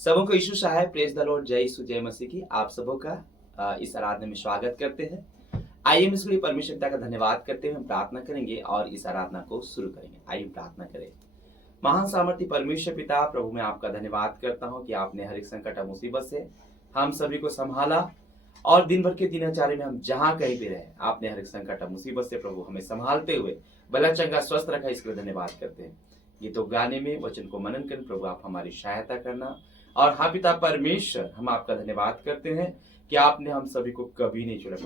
सबों को यीशु साहब प्रेज द लॉर्ड, जय यीशु जय मसीह की। आप सबों का इस आराधना में स्वागत करते हैं। आइए हम इसके लिए परमेश्वर पिता का धन्यवाद करते हुए हम प्रार्थना करेंगे और इस आराधना को शुरू करेंगे। आइए प्रार्थना करें। महान सामर्थ्य परमेश्वर पिता, प्रभु मैं आपका धन्यवाद करता हूँ कि आपने हर एक संकट और मुसीबत से हम सभी को संभाला और दिन भर के दिनचर्या में हम जहाँ कहीं भी रहे, आपने हर एक संकट और मुसीबत से प्रभु हमें संभालते हुए भला चंगा स्वस्थ रखा। इसके लिए धन्यवाद करते हैं। गीतों गाने में वचन को मनन कर प्रभु आप हमारी सहायता करना। और हाँ पिता परमेश्वर, हम आपका धन्यवाद करते हैं कि आपने हम सभी को कभी नहीं छोड़ा।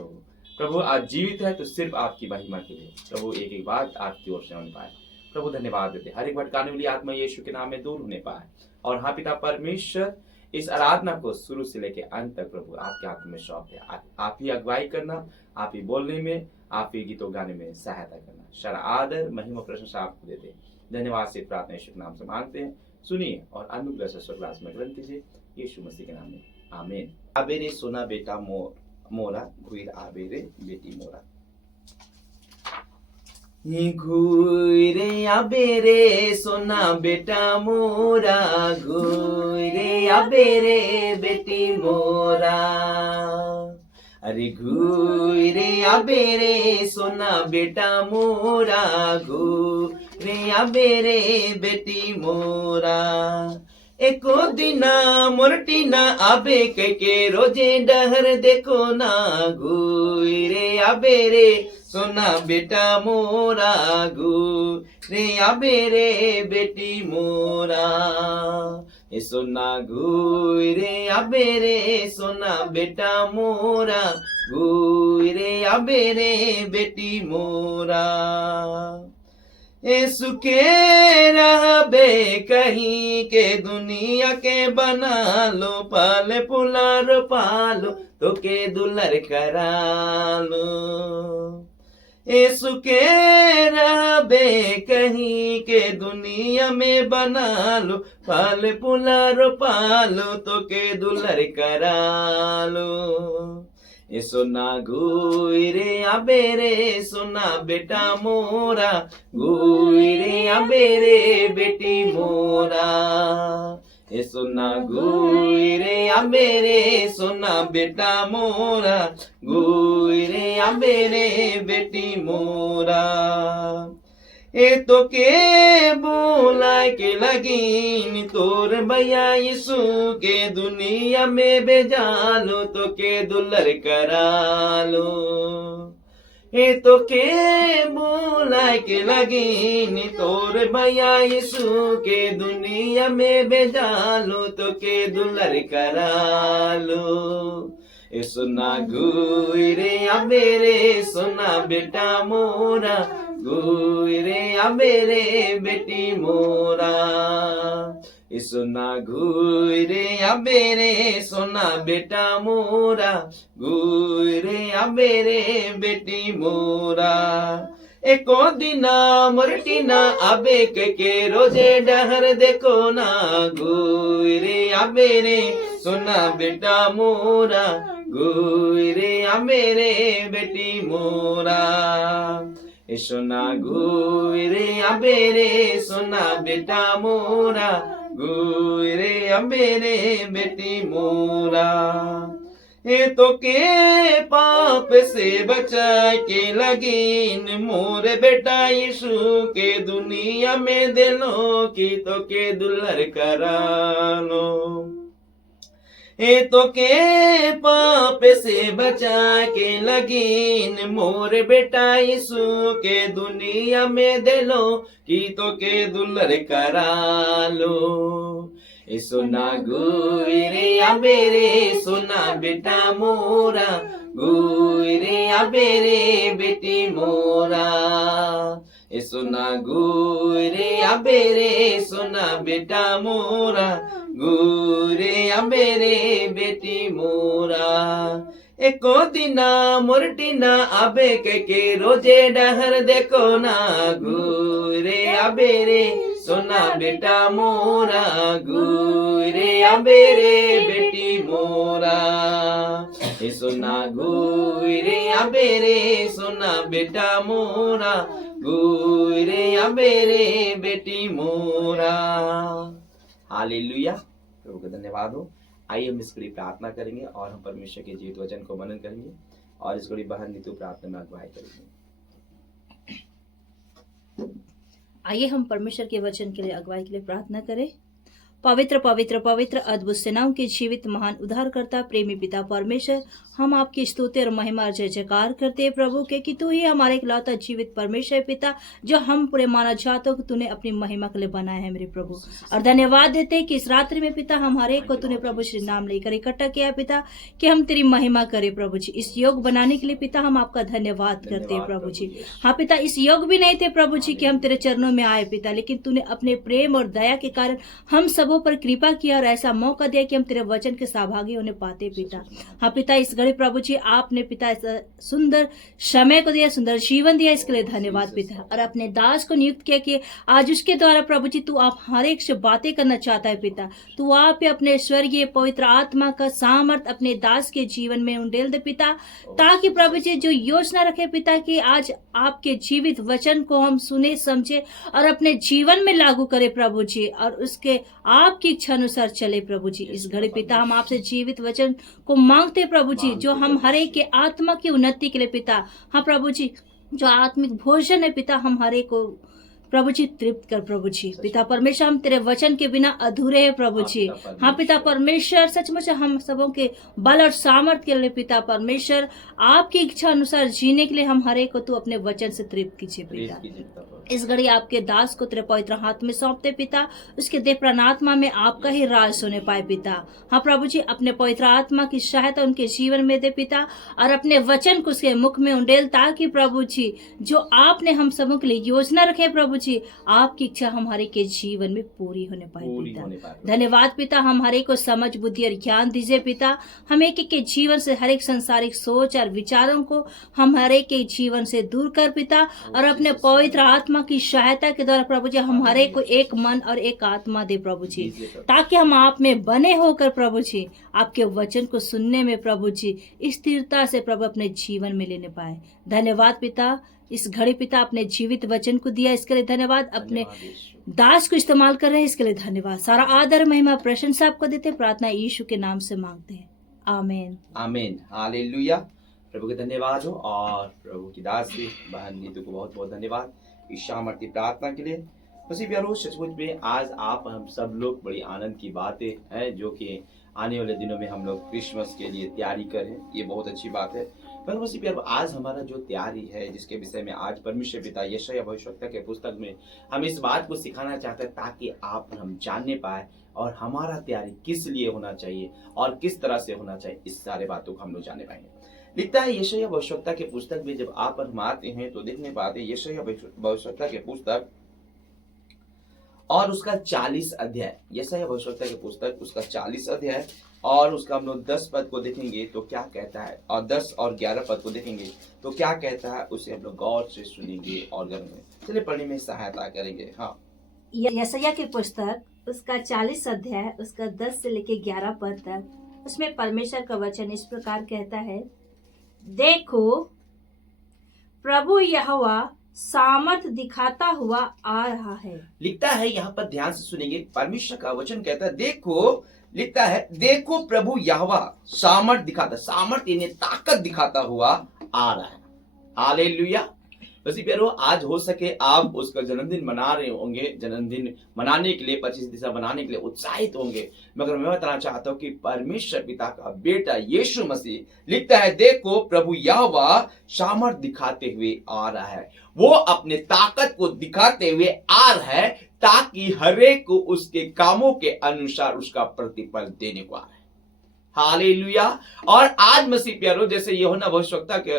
प्रभु आज जीवित है तो सिर्फ आपकी महिमा के लिए। प्रभु एक एक बात आपकी ओर से होने पाए। प्रभु धन्यवाद देते, हर एक भटकाने वाली आत्मा यीशु के नाम में दूर होने पाए। और हाँ पिता परमेश्वर, इस आराधना को शुरू से लेकर अंत तक प्रभु आपके हाथ में सौंप है। आप ही अगुवाई करना, आप ही बोलने में, आप ही गीतों गाने में सहायता करना। सारा आदर महिमा प्रशंसा आपको देते हैं। धन्यवाद से प्रार्थना यीशु के नाम से मांगते हैं, सुनिए और अनुग्रह से स्वर्गराज में ग्रहण कीजिए, यीशु मसीह के नाम में आमीन। आबेरे सोना बेटा मोरा घुइर आबेरे बेटी मोरा। घुइरे आबेरे सोना बेटा मोरा, घुइरे आबेरे बेटी मोरा। अरे घुइरे आबेरे सोना बेटा मोरा, घुइरे आबेरे बेटी मोरा। एको दिना मोरटीना आबे के रोजे डहर देखो ना, घुइरे आबेरे सोना बेटा मोरा, घुइरे आबेरे बेटी मोरा। ए सोना घुइरे आबेरे सोना बेटा मोरा, घुइरे आबेरे बेटी मोरा। ए सुखे रहबे कहीं के दुनिया के बना लो, पाल पुलार पालो तो के दुलर करा लो। ए सुखे रहबे कहीं के दुनिया में बना लो, पाल पुलार पालो तो के दुलर करा लो। ए सोना घुइरे आबेरे सोना बेटा मोरा, घुइरे आबेरे बेटी मोरा। ए सोना घुइरे आबेरे सोना बेटा मोरा, घुइरे आबेरे बेटी मोरा। ए तो के बोला के लगीन तोर भैया यीशु के दुनिया में भेजालो तो के दुलर करालो। ए तो के बोला के लगीन तोर भैया यीशु के दुनिया में भेजालो तो के दुलर करालो। ए सोना घुइरे आबेरे सोना बेटा मोरा, घुइरे आबेरे बेटी मोरा। ए सोना घुइरे आबेरे सोना बेटा मोरा, घुइरे आबेरे बेटी मोरा। एको दिना मोरटीना आबे के रोजे डहर देखो ना, घुइरे आबेरे सोना बेटा मोरा, घुइरे आबेरे बेटी मोरा। ए सोना घुइरे आबेरे सोना बेटा मोरा, घुइरे आबेरे बेटी मोरा। ए तो के पाप से बचा के लगीन मोरे बेटा यीशु के दुनिया में देलो की तो के दुलर करालो। ए तो के पाप से बचा के लगीन मोरे बेटा यीशु के दुनिया में देलो की तो के दुलर करालो। ए सोना घुइरे आबेरे सोना बेटा मोरा, घुइरे आबेरे बेटी मोरा। ए सोना घुइरे आबेरे सोना बेटा मोरा, घुइरे आबेरे बेटी मोरा। एको दिना मोरटीना आबे के रोजे डहर देखो ना, घुइरे आबेरे सोना बेटा मोरा, घुइरे आबेरे बेटी मोरा। ए सोना घुइरे आबेरे सोना बेटा मोरा, घुइरे आबेरे बेटी मोरा। हालेलुया। प्रभु का धन्यवाद हो। आइए हम इस घड़ी प्रार्थना करेंगे और हम परमेश्वर के जीवित वचन को मनन करेंगे और इस घड़ी बहन नीतू प्रार्थना में अगुवाई करेंगे। आइए हम परमेश्वर के वचन के लिए अगुवाई के लिए प्रार्थना करें। पवित्र पवित्र पवित्र अद्भुत सेनाओं के जीवित महान उद्धारकर्ता प्रेमी पिता परमेश्वर, हम आपकी स्तुति और महिमा और जय जयकार करते हैं प्रभु के कि तू ही हमारे इकलौता जीवित परमेश्वर पिता, जो हम पूरे मानव जातों को तूने अपनी महिमा के लिए बनाया है मेरे प्रभु। और धन्यवाद देते हैं कि इस रात्रि में पिता हमारे को तूने प्रभु श्री नाम लेकर इकट्ठा किया पिता, कि हम तेरी महिमा करें प्रभु जी। इस योग बनाने के लिए पिता हम आपका धन्यवाद करते हैं प्रभु जी। हाँ पिता, इस योग भी नहीं थे प्रभु जी कि हम तेरे चरणों में आए पिता, लेकिन तूने अपने प्रेम और दया के कारण हम सबों पर कृपा किया और ऐसा मौका दिया कि हम तेरे वचन के सहभागी होने पाते पिता। हाँ पिता, इस घड़ी प्रभु जी आपने पिता सुंदर समय को दिया, सुंदर जीवन दिया, इसके लिए धन्यवाद पिता। और अपने दास को नियुक्त किया कि आज उसके द्वारा प्रभु जी तू आप हर एक से बातें करना चाहता है पिता। तू आप अपने स्वर्गीय पवित्र आत्मा का सामर्थ अपने दास के जीवन में उंडेल दे पिता, ताकि प्रभु जी जो योजना रखे पिता कि आज आपके जीवित वचन को हम सुने समझे और अपने जीवन में लागू करे प्रभु जी, और उसके आपकी इच्छा अनुसार चले प्रभु जी। इस घड़ी पिता हम आपसे जीवित वचन को मांगते प्रभु जी, जो हम हर एक के आत्मा की उन्नति के लिए पिता। हाँ प्रभु जी, जो आत्मिक भोजन है पिता, हम हर एक को प्रभु जी तृप्त कर प्रभु जी। पिता परमेश्वर, हम तेरे वचन के बिना अधूरे हैं प्रभु जी। हाँ पिता परमेश्वर, सचमुच हम सबों के बल और सामर्थ्य के लिए पिता परमेश्वर आपकी इच्छा अनुसार जीने के लिए हम हर एक को तू अपने वचन से तृप्त कीजिए पिता। इस घड़ी आपके दास को तेरे पवित्र हाथ में सौंपते पिता, उसके देह प्राण आत्मा में आपका ही राज होने पाए पिता। हाँ प्रभु जी, अपने पवित्र आत्मा की सहायता उनके जीवन में दे पिता, और अपने वचन को उसके मुख में उंडेल, ताकि प्रभु जी जो आपने हम सबों के लिए योजना रखे प्रभु जी, आपकी इच्छा हमारे के जीवन में पूरी होने पाए पिता। धन्यवाद पिता, हमारे को समझ बुद्धि और ज्ञान दीजिए पिता। हम एक के जीवन से हर एक संसारिक सोच और विचारों को हम हर एक के जीवन से दूर कर पिता, और अपने पवित्र आत्मा की सहायता के द्वारा प्रभु जी हमारे को एक मन और एक आत्मा दे प्रभु जी, ताकि हम आप में बने होकर प्रभु जी आपके वचन को सुनने में प्रभु जी स्थिरता से प्रभु अपने जीवन में लेने पाए। धन्यवाद पिता, इस घड़ी पिता अपने जीवित वचन को दिया, इसके लिए धन्यवाद। अपने दास को इस्तेमाल कर रहे हैं, इसके लिए धन्यवाद। सारा आदर महिमा प्रशंसा आपको देते, प्रार्थना यीशु के नाम से मांगते हैं, आमीन आमीन हालेलुया। प्रभु के धन्यवाद हो और प्रभु की दास की बहन नीतू को बहुत बहुत धन्यवाद इस सामर्थ्य प्रार्थना के लिए। उसी प्यारो, सचमुच में आज आप हम सब लोग बड़ी आनंद की बातें हैं, जो कि आने वाले दिनों में हम लोग क्रिसमस के लिए तैयारी करें, ये बहुत अच्छी बात है। पर उसी प्यारो, आज हमारा जो तैयारी है, जिसके विषय में आज परमेश्वर पिता यशायाह भविष्यवक्ता के पुस्तक में हम इस बात को सिखाना चाहते हैं, ताकि आप हम जानने पाए और हमारा तैयारी किस लिए होना चाहिए और किस तरह से होना चाहिए, इस सारे बातों को हम लोग जानने पाएंगे। लिखता है यशायाह भविष्यवक्ता के पुस्तक में, जब आप हम आते हैं तो देखने पाते हैं यशायाह भविष्यवक्ता के पुस्तक और उसका 40 अध्याय, यशायाह भविष्यवक्ता के पुस्तक उसका 40 अध्याय, और उसका हम लोग 10 पद को देखेंगे तो क्या कहता है, और 10 और 11 पद को देखेंगे तो क्या कहता है, उसे हम लोग गौर से सुनेंगे और गौर में चलिए पढ़ने में सहायता करेंगे। हाँ, यशायाह की पुस्तक उसका 40 अध्याय उसका 10 से लेके 11 पद तक, उसमें परमेश्वर का वचन इस प्रकार कहता है, देखो प्रभु यहोवा सामर्थ दिखाता हुआ आ रहा है। लिखता है, यहाँ पर ध्यान से सुनेंगे, परमेश्वर का वचन कहता है देखो, लिखता है देखो प्रभु यहोवा सामर्थ दिखाता, सामर्थ यानी ताकत दिखाता हुआ आ रहा है। हालेलुया। बस प्यारो, आज हो सके आप उसका जन्मदिन मना रहे होंगे, जन्मदिन मनाने के लिए 25 दिसंबर मनाने के लिए उत्साहित होंगे, मगर मैं बताना चाहता हूँ कि परमेश्वर पिता का बेटा यीशु मसीह लिखता है देखो प्रभु यहोवा सामर्थ दिखाते हुए आ रहा है। वो अपने ताकत को दिखाते हुए आ रहा है, ताकि हरेक को उसके कामों के अनुसार उसका प्रतिफल देने को आ रहा है। हालेलुया। और आज मसीह प्यारो, जैसे यूहन्ना भविष्यवक्ता के,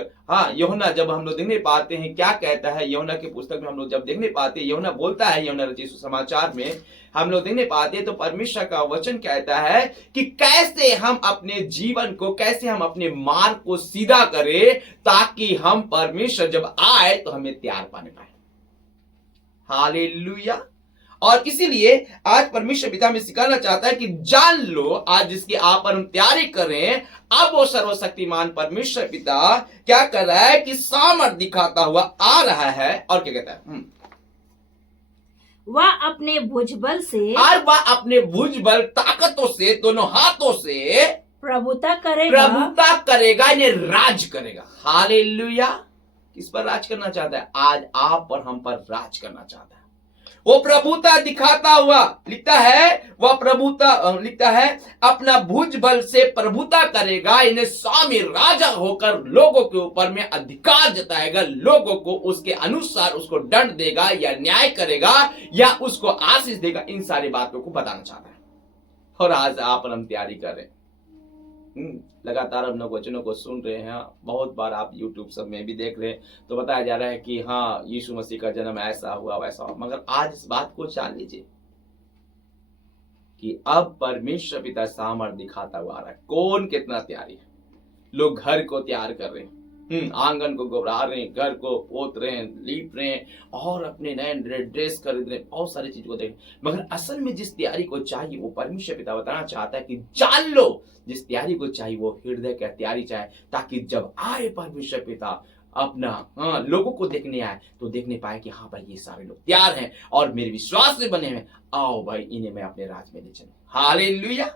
यूहन्ना जब हम लोग देखने पाते हैं क्या कहता है, यूहन्ना की पुस्तक में हम लोग जब देखने पाते हैं, यूहन्ना बोलता है, यूहन्ना रचित सुसमाचार में हम लोग देखने पाते हैं तो परमेश्वर का वचन कहता है कि कैसे हम अपने जीवन को, कैसे हम अपने मार्ग को सीधा करें, ताकि हम परमेश्वर जब आए तो हमें तैयार पाने पाए। हालेलुया। और इसीलिए आज परमेश्वर पिता में सिखाना चाहता है कि जान लो, आज जिसकी आप पर हम तैयारी कर रहे हैं, अब वो सर्वशक्तिमान परमेश्वर पिता क्या कर रहा है कि सामर्थ दिखाता हुआ आ रहा है। और क्या कहता है, वह अपने भुजबल से और वह अपने भुजबल ताकतों से, दोनों हाथों से प्रभुता करेगा। प्रभुता करेगा, इन्हें राज करेगा। हालेलुया। किस पर राज करना चाहता है? आज आप और हम पर राज करना चाहता है। वो प्रभुता दिखाता हुआ लिखता है, वह प्रभुता लिखता है अपना भुज बल से प्रभुता करेगा, इन्हें स्वामी राजा होकर लोगों के ऊपर में अधिकार जताएगा, लोगों को उसके अनुसार उसको दंड देगा या न्याय करेगा या उसको आशीष देगा। इन सारी बातों को बताना चाहता है। और आज आप और हम तैयारी कर रहे हैं। लगातार हम लोग वचनों को सुन रहे हैं। बहुत बार आप YouTube सब में भी देख रहे हैं तो बताया जा रहा है कि हाँ, यीशु मसीह का जन्म ऐसा हुआ वैसा हुआ। मगर आज इस बात को जान लीजिए कि अब परमेश्वर पिता सामर्थ्य दिखाता हुआ आ रहा है। कौन कितना तैयारी है? लोग घर को तैयार कर रहे हैं, आंगन को गुब्बारा रहे हैं, घर को पोत रहे हैं, लीप रहे हैं और अपने नए ड्रेस खरीद रहे हैं, बहुत सारी चीज को देख रहे हैं। मगर असल में जिस तैयारी को चाहिए वो परमेश्वर पिता बताना चाहता है कि जान लो, जिस तैयारी को चाहिए वो हृदय का तैयारी चाहिए, ताकि जब आए परमेश्वर पिता अपना लोगों को देखने आए तो देखने पाए कि हाँ भाई, ये सारे लोग तैयार हैं और मेरे विश्वास से बने हैं, आओ भाई इन्हें मैं अपने राज में ले चलूं। हालेलुया।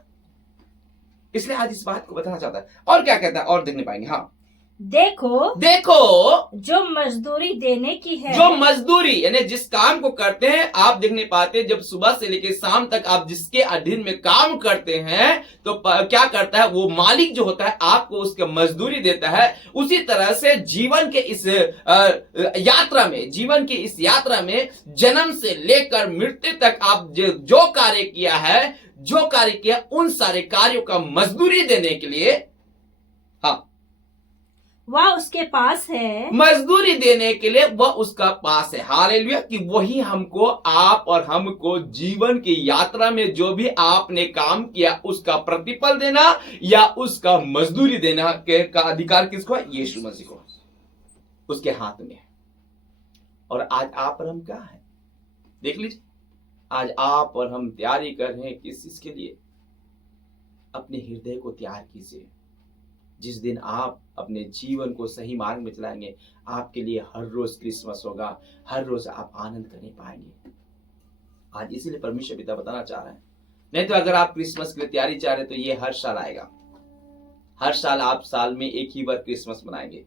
इसलिए आज इस बात को बताना चाहता है। और क्या कहता है और देखने पाएंगे। हाँ, देखो जो मजदूरी देने की है, जो मजदूरी यानी जिस काम को करते हैं आप देखने पाते हैं, जब सुबह से लेकर शाम तक आप जिसके अधीन में काम करते हैं तो क्या करता है वो मालिक जो होता है आपको उसके मजदूरी देता है। उसी तरह से जीवन के इस यात्रा में, जीवन की इस यात्रा में जन्म से लेकर मृत्यु तक आप जो कार्य किया है, जो कार्य किया, उन सारे कार्यों का मजदूरी देने के लिए हाँ, वह उसके पास है, मजदूरी देने के लिए वह उसका पास है। हालेलुया। कि वही हमको, आप और हमको जीवन की यात्रा में जो भी आपने काम किया उसका प्रतिफल देना या उसका मजदूरी देना का अधिकार किसको है? यीशु मसीह को। उसके हाथ में है। और आज आप और हम क्या है? देख लीजिए, आज आप और हम तैयारी कर रहे हैं किस चीज के लिए? अपने हृदय को तैयार कीजिए। जिस दिन आप अपने जीवन को सही मार्ग में चलाएंगे, आपके लिए हर रोज क्रिसमस होगा, हर रोज आप आनंद करने पाएंगे। आज इसीलिए परमेश्वर पिता बताना चाह रहे हैं। नहीं तो अगर आप क्रिसमस के लिए तैयारी चाह रहे तो ये हर साल आएगा। हर साल आप साल में एक ही बार क्रिसमस मनाएंगे।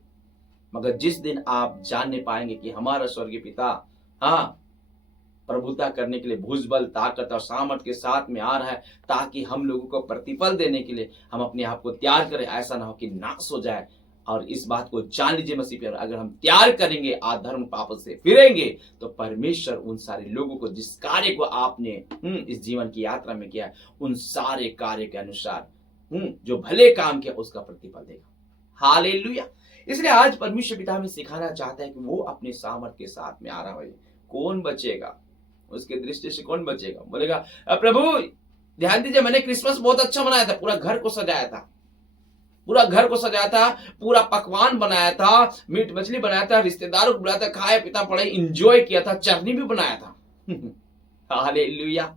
मगर जिस दिन आप जानने पाएंगे कि हमारा स्वर्गीय पिता हाँ, प्रभुता करने के लिए भुजबल, ताकत और सामर्थ के साथ में आ रहा है, ताकि हम लोगों को प्रतिफल देने के लिए हम अपने आप को तैयार करें। ऐसा ना हो कि नाश हो जाए। और इस बात को जान लीजिए मसीह प्यारे, अगर हम तैयार करेंगे, अधर्म पाप से फिरेंगे, तो परमेश्वर उन सारे लोगों को, जिस कार्य को आपने इस जीवन की यात्रा में किया है, उन सारे कार्य के अनुसार जो भले काम किया उसका प्रतिफल देगा। हालेलुया। इसलिए आज परमेश्वर पिता हमें सिखाना चाहता है कि वो अपने सामर्थ के साथ में आ रहा है। कौन बचेगा? उसके दृष्टि से कौन बचेगा? बोलेगा प्रभु ध्यान दीजिए, मैंने क्रिसमस बहुत अच्छा मनाया था, पूरा घर को सजाया था, पूरा घर को सजाया था, पूरा पकवान बनाया था, मीट मछली बनाया था, रिश्तेदारों को बुलाया था, खाया पीता पड़े एंजॉय किया था, चटनी भी बनाया था। हालेलुया।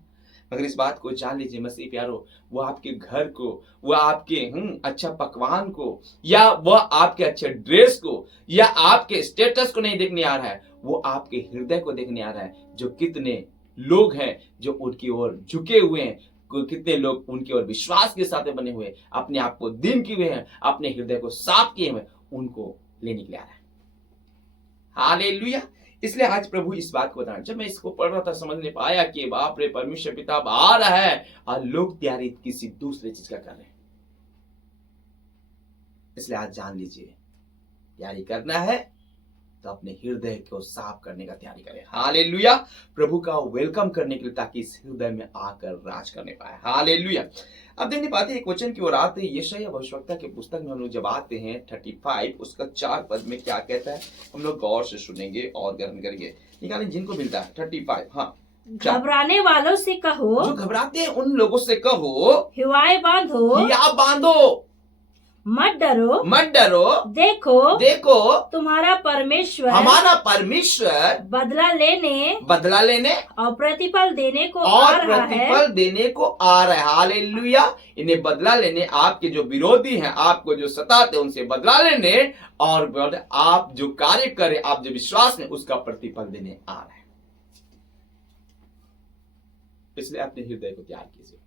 मगर इस बात को जान लीजिए मसीह प्यारो, वो आपके घर को, वो आपके अच्छा पकवान को, या वह आपके अच्छे ड्रेस को, या आपके स्टेटस को नहीं देखने आ रहा है, वो आपके हृदय को देखने आ रहा है। जो कितने लोग हैं जो उनकी ओर झुके हुए हैं, कितने लोग उनकी ओर विश्वास के साथ बने हुए, अपने आप को दिन किए हुए हैं, अपने हृदय को साफ किए हुए, उनको लेने के लिए आ रहा है। हालेलुया। इसलिए आज प्रभु इस बात को बताना, जब मैं इसको पढ़ रहा था समझ नहीं पाया कि बाप रे, परमेश्वर पिता आ रहा है और लोग तैयारी किसी दूसरे चीज का कर रहे हैं। इसलिए आज जान लीजिए, तैयारी करना है तो अपने हृदय को साफ करने का तैयारी करें। हालेलुया। प्रभु का वेलकम करने के लिए, ताकि इस हृदय में आकर राज करने पाए। हालेलुया। अब देखने पाते हैं एक वचन की ओर आते हैं। यशायाह भविष्यवक्ता के पुस्तक में हम लोग जब आते हैं 35 उसका 4 पद में क्या कहता है, हम लोग गौर से सुनेंगे और ग्रहण करेंगे। निकालें जिनको मिलता है 35। हाँ, घबराने वालों से कहो, जो घबराते हैं उन लोगों से कहो, हिवाए बांधो, हिया बांधो, मत डरो, मत डरो, देखो देखो तुम्हारा परमेश्वर, हमारा परमेश्वर बदला लेने और प्रतिफल देने को आ और रहा है। प्रतिफल देने को आ रहा है। हालेलुया। इन्हें बदला लेने, आपके जो विरोधी हैं, आपको जो सताते हैं, उनसे बदला लेने, और आप जो कार्य करें, आप जो विश्वास में, उसका प्रतिफल देने आ रहा है। इसलिए अपने हृदय को तैयार कीजिए।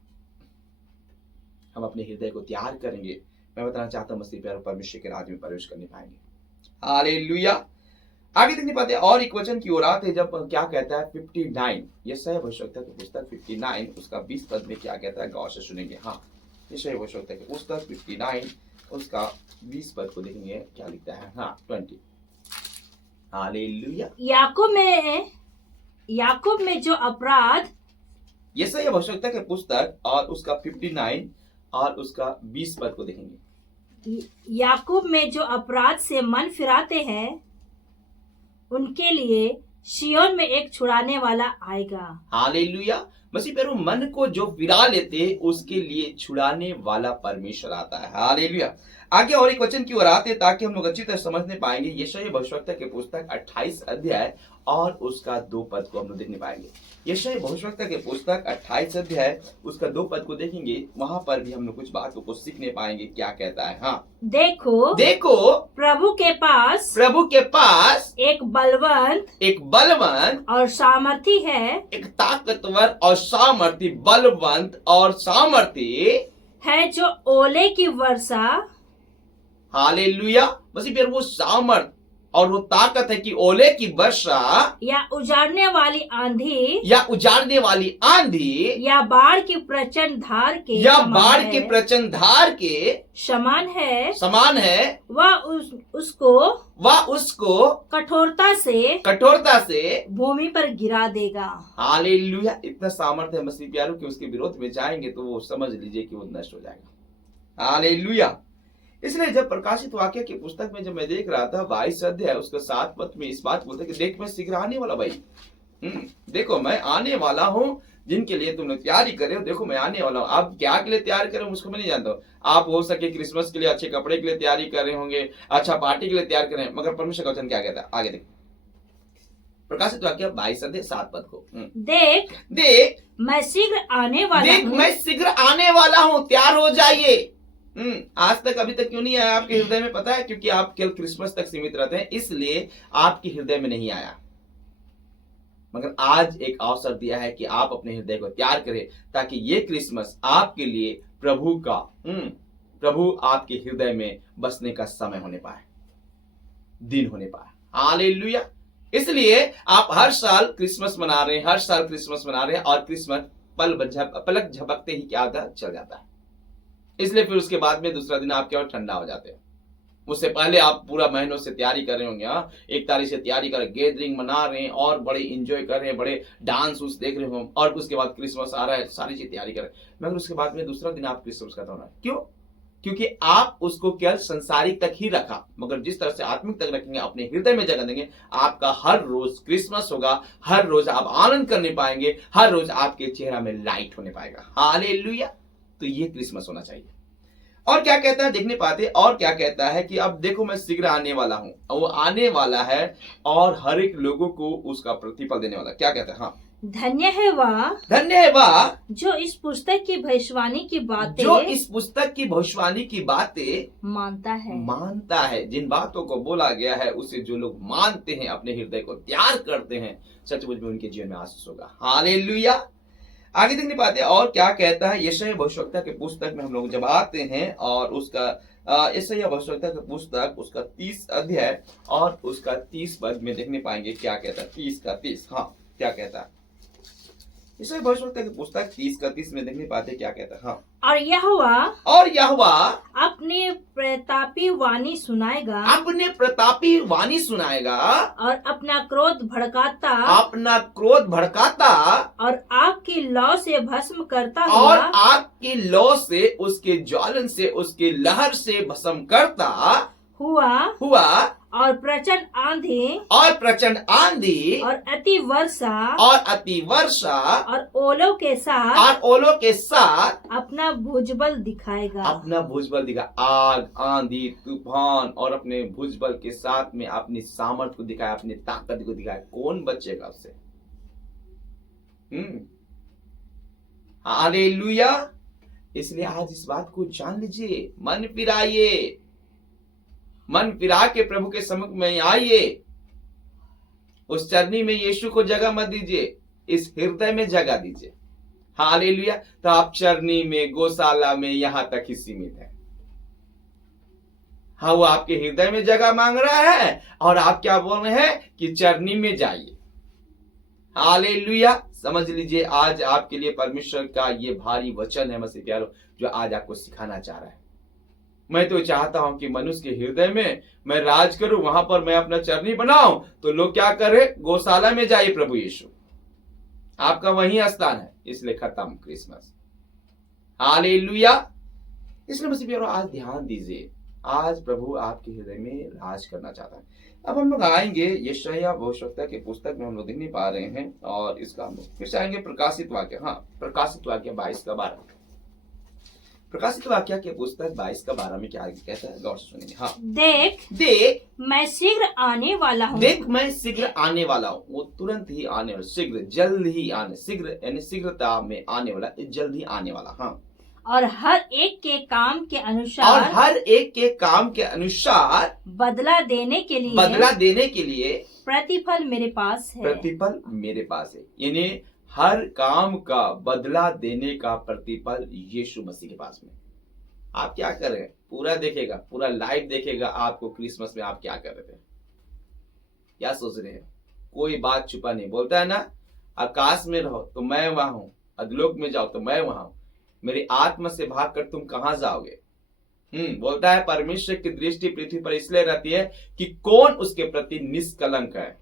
हम अपने हृदय को तैयार करेंगे, मैं बताना चाहता हूं मसीह प्यारे परमेश्वर के राज्य में प्रवेश करने पाएंगे। हालेलुया। आगे देखने पाते हैं और एक वचन की ओर आते, जब क्या कहता है 59 यशायाह भविष्यवक्ता की पुस्तक 59 उसका 20 पद में क्या कहता है, गौर से सुनेंगे। हाँ, यशायाह भविष्यवक्ता की पुस्तक 59 उसका 20 पद को देखेंगे क्या लिखता है। हाँ 20। हालेलुया। याकूब में जो अपराध, यशायाह भविष्यवक्ता की पुस्तक और उसका 59 और उसका 20 पद को देखेंगे। याकूब में जो अपराध से मन फिराते हैं उनके लिए शियोन में एक छुड़ाने वाला आएगा। हालेलुया। मसीह प्यारे मन को जो फिरा लेते उसके लिए छुड़ाने वाला परमेश्वर आता है। हालेलुया। आगे और एक वचन की ओर आते ताकि हम लोग अच्छी तरह समझने पाएंगे। यशायाह भविष्यवक्ता के पुस्तक 28 अध्याय और उसका 2 पद को हम लोग देखने पाएंगे। यशायाह भविष्यवक्ता के पुस्तक 28 अध्याय उसका 2 पद को देखेंगे, वहां पर भी हम लोग कुछ बातों को सीखने पाएंगे। क्या कहता है। हाँ, देखो प्रभु के पास एक बलवंत और सामर्थी है, एक ताकतवर और सामर्थी, बलवंत और सामर्थी है जो ओले की वर्षा, हालेलुया। मसीह प्यारे वो सामर्थ और वो ताकत है कि ओले की वर्षा या उजाड़ने वाली आंधी या बाढ़ की प्रचंड धार के समान है। वह उसको कठोरता से भूमि पर गिरा देगा। हालेलुया। इतना सामर्थ्य है मसीह प्यारों कि उसके विरोध में जाएंगे तो वो समझ लीजिए कि वो नष्ट हो जाएगा। हालेलुया। इसलिए जब प्रकाशित वाक्य की पुस्तक में जब मैं देख रहा था 22 अध्याय उसका 7 पद में इस बात बोलते कि देख मैं शीघ्र आने वाला भाई, देखो मैं आने वाला हूँ, जिनके लिए तुम लोग तैयारी कर रहे हो, देखो मैं आने वाला हूँ। आप क्या के लिए तैयार कर रहे हो उसको मैं नहीं जानता हूँ। आप हो सके क्रिसमस के लिए अच्छे कपड़े के लिए तैयारी कर रहे होंगे, अच्छा पार्टी के लिए तैयार कर रहे हैं, मगर परमेश्वर का वचन क्या कहता है आगे देखो प्रकाशित वाक्य 22 अध्याय 7 पद को। देख मैं शीघ्र आने वाला हूँ, तैयार हो जाइए। आज तक अभी तक क्यों नहीं आया आपके हृदय में पता है? क्योंकि आप केवल क्रिसमस तक सीमित रहते हैं, इसलिए आपके हृदय में नहीं आया। मगर आज एक अवसर दिया है कि आप अपने हृदय को तैयार करें ताकि ये क्रिसमस आपके लिए प्रभु आपके हृदय में बसने का समय होने पाए, दिन होने पाए। हालेलुया। इसलिए आप हर साल क्रिसमस मना रहे हैं और क्रिसमस पलक झपकते ही क्या होता है, चल जाता है। इसलिए फिर उसके बाद में दूसरा दिन आप क्या ठंडा हो जाते हैं। उससे पहले आप पूरा महीनों से तैयारी कर रहे होंगे। 1 तारीख से तैयारी कर, गैदरिंग मना रहे हैं और बड़े इंजॉय कर रहे हैं, बड़े डांस उस देख रहे हो, और उसके बाद क्रिसमस आ रहा है, सारी चीज तैयारी कर रहे हैं। मगर उसके बाद में दूसरा दिन आप क्रिसमस का होना, क्यों? क्योंकि आप उसको केवल संसारिक तक ही रखा, मगर जिस तरह से आत्मिक तक रखेंगे, अपने हृदय में जगह देंगे, आपका हर रोज क्रिसमस होगा, हर रोज आप आनंद करने पाएंगे, हर रोज आपके चेहरा में लाइट होने पाएगा। हालेलुया। तो ये क्रिसमस होना चाहिए। और क्या कहता है देखने पाते, और क्या कहता है कि अब देखो मैं शीघ्र आने वाला हूं, वो आने वाला है और हर एक लोगों को उसका प्रतिफल देने वाला। क्या कहता है? हाँ, धन्य है वह जो इस पुस्तक की भविष्यवाणी की बातें मानता है। जिन बातों को बोला गया है उसे जो लोग मानते हैं, अपने हृदय को तैयार करते हैं, सचमुच में उनके जीवन में आशीष होगा। हालेलुया। आगे देखने पाते हैं और क्या कहता है। यशायाह भविष्यवक्ता के पुस्तक में हम लोग जब आते हैं और उसका यशायाह भविष्यवक्ता के पुस्तक उसका 30 अध्याय और उसका 30 पद में देखने पाएंगे क्या कहता है। 30 का 30। हाँ, क्या कहता है यशायाह भविष्यवक्ता की पुस्तक 30 का 30 में देखने पाते क्या कहता है। हाँ, और यहोवा अपने प्रतापी वाणी सुनाएगा और अपना क्रोध भड़काता और आग की लौ से भस्म करता उसके ज्वालन से उसके लहर से भस्म करता हुआ और प्रचंड आंधी और अति वर्षा और ओलों के साथ अपना भुजबल दिखाएगा। आग, आंधी, तूफान और अपने भुजबल के साथ में अपनी सामर्थ को दिखाया, अपनी ताकत को दिखाया। कौन बचेगा उससे? हालेलुया। इसलिए आज इस बात को जान लीजिए, मन फिरा के प्रभु के सम्मुख में आइए। उस चरनी में यीशु को जगह मत दीजिए, इस हृदय में जगह दीजिए। हालेलुया। तो आप चरनी में, गौशाला में यहां तक ही सीमित है। हाँ, वो आपके हृदय में जगह मांग रहा है और आप क्या बोल रहे हैं कि चरनी में जाइए। हालेलुया। समझ लीजिए, आज आपके लिए परमेश्वर का ये भारी वचन है मसीह प्यारो, जो आज आपको सिखाना चाह रहा है। मैं तो चाहता हूं कि मनुष्य के हृदय में मैं राज करूं, वहां पर मैं अपना चरनी बनाऊं, तो लोग क्या करे, गौशाला में जाइए प्रभु यीशु, आपका वही स्थान है। इसलिए खत्म क्रिसमस। हालेलुया। इसलिए मसीह प्यारो, आज ध्यान दीजिए, आज प्रभु आपके हृदय में राज करना चाहता है। अब हम लोग आएंगे यशायाह भविष्यवक्ता की पुस्तक में, हम लोग देख नहीं पा रहे हैं, और इसका हम लोग फिर से आएंगे प्रकाशित वाक्य। हाँ, प्रकाशित वाक्य 22:12। प्रकाशित वाक्य के पुस्तक 22:12 में क्या कहता है, गौर से सुनिए। हाँ, देख मैं शीघ्र आने वाला हूँ। देख मैं शीघ्र आने वाला हूँ। वो तुरंत ही आने वाला, शीघ्र, जल्द ही आने, शीघ्र यानी शीघ्रता में आने वाला, जल्द ही आने वाला। हाँ, और हर एक के काम के अनुसार, और हर एक के काम के अनुसार बदला देने के लिए प्रतिफल मेरे पास है। प्रतिफल मेरे पास है, यानी हर काम का बदला देने का प्रतिफल यीशु मसीह के पास में। आप क्या कर रहे हैं, पूरा देखेगा, पूरा लाइव देखेगा आपको क्रिसमस में आप क्या कर रहे थे, क्या सोच रहे हैं। कोई बात छुपा नहीं। बोलता है ना, आकाश में रहो तो मैं वहां हूं, अधलोक में जाओ तो मैं वहां हूं, मेरी आत्मा से भागकर तुम कहां जाओगे। बोलता है परमेश्वर की दृष्टि पृथ्वी पर इसलिए रहती है कि कौन उसके प्रति निष्कलंक है,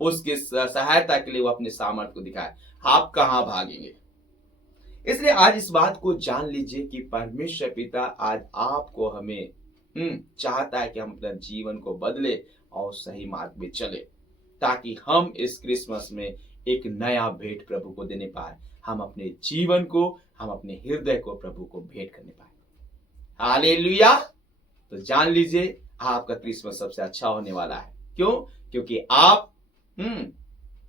उसकी सहायता के लिए वो अपने सामर्थ्य को दिखाए। आप कहां भागेंगे। इसलिए आज इस बात को जान लीजिए कि परमेश्वर पिता आज आपको, हमें चाहता है कि हम अपना जीवन को बदले और सही मार्ग में चले, ताकि हम इस क्रिसमस में एक नया भेंट प्रभु को देने पाए। हम अपने जीवन को, हम अपने हृदय को प्रभु को भेंट करने पाए। हालेलुया। तो जान लीजिए, आपका क्रिसमस सबसे अच्छा होने वाला है। क्यों? क्योंकि आप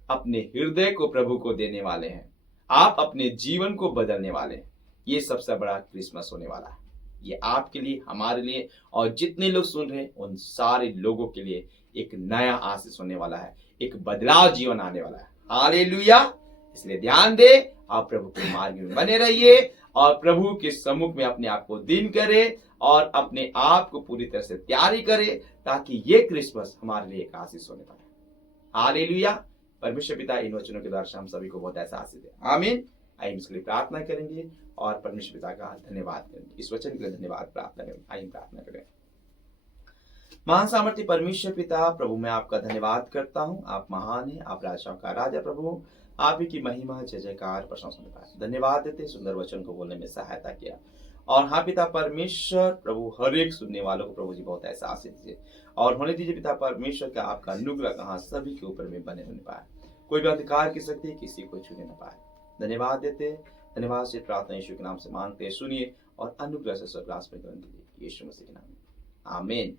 अपने हृदय को प्रभु को देने वाले हैं, आप अपने जीवन को बदलने वाले हैं। ये सबसे बड़ा क्रिसमस होने वाला है। ये आपके लिए, हमारे लिए, और जितने लोग सुन रहे हैं उन सारे लोगों के लिए एक नया आशीष होने वाला है, एक बदलाव जीवन आने वाला है। हालेलुया। इसलिए ध्यान दे, आप प्रभु के मार्ग में बने रहिए और प्रभु के सम्मुख में अपने आप को दीन करे और अपने आप को पूरी तरह से तैयारी करे, ताकि ये क्रिसमस हमारे लिए एक आशीष होने वाला है। हालेलुया। परमेश्वर पिता इन वचनों के द्वारा हम सभी को बहुत ऐसा आशीष दे। आमीन। आइए इसके लिए प्रार्थना करेंगे और परमेश्वर पिता का धन्यवाद करेंगे, इस वचन के लिए धन्यवाद प्रार्थना करेंगे। आइए प्रार्थना करें। महान सामर्थ्य परमेश्वर पिता, प्रभु मैं आपका धन्यवाद करता हूँ। आप महान हैं, आप राजाओं का राजा प्रभु, आप ही की महिमा, जय जयकार, प्रशंसा। धन्यवाद देते, सुंदर वचन को बोलने में सहायता किया। और हाँ पिता परमेश्वर, प्रभु हर एक सुनने वालों को प्रभु जी बहुत ऐसा आशीष दीजिए और होने दीजिए पिता परमेश्वर का आपका अनुग्रह कहाँ सभी के ऊपर में बने रहने पाए, कोई भी अंधकार की शक्ति किसी को छूने न पाए। धन्यवाद देते, धन्यवाद से प्रार्थना यीशु के नाम से मांगते, सुनिए और अनुग्रह से स्वर्गवास में ग्रहण कीजिए, यीशु मसीह के नाम में आमीन।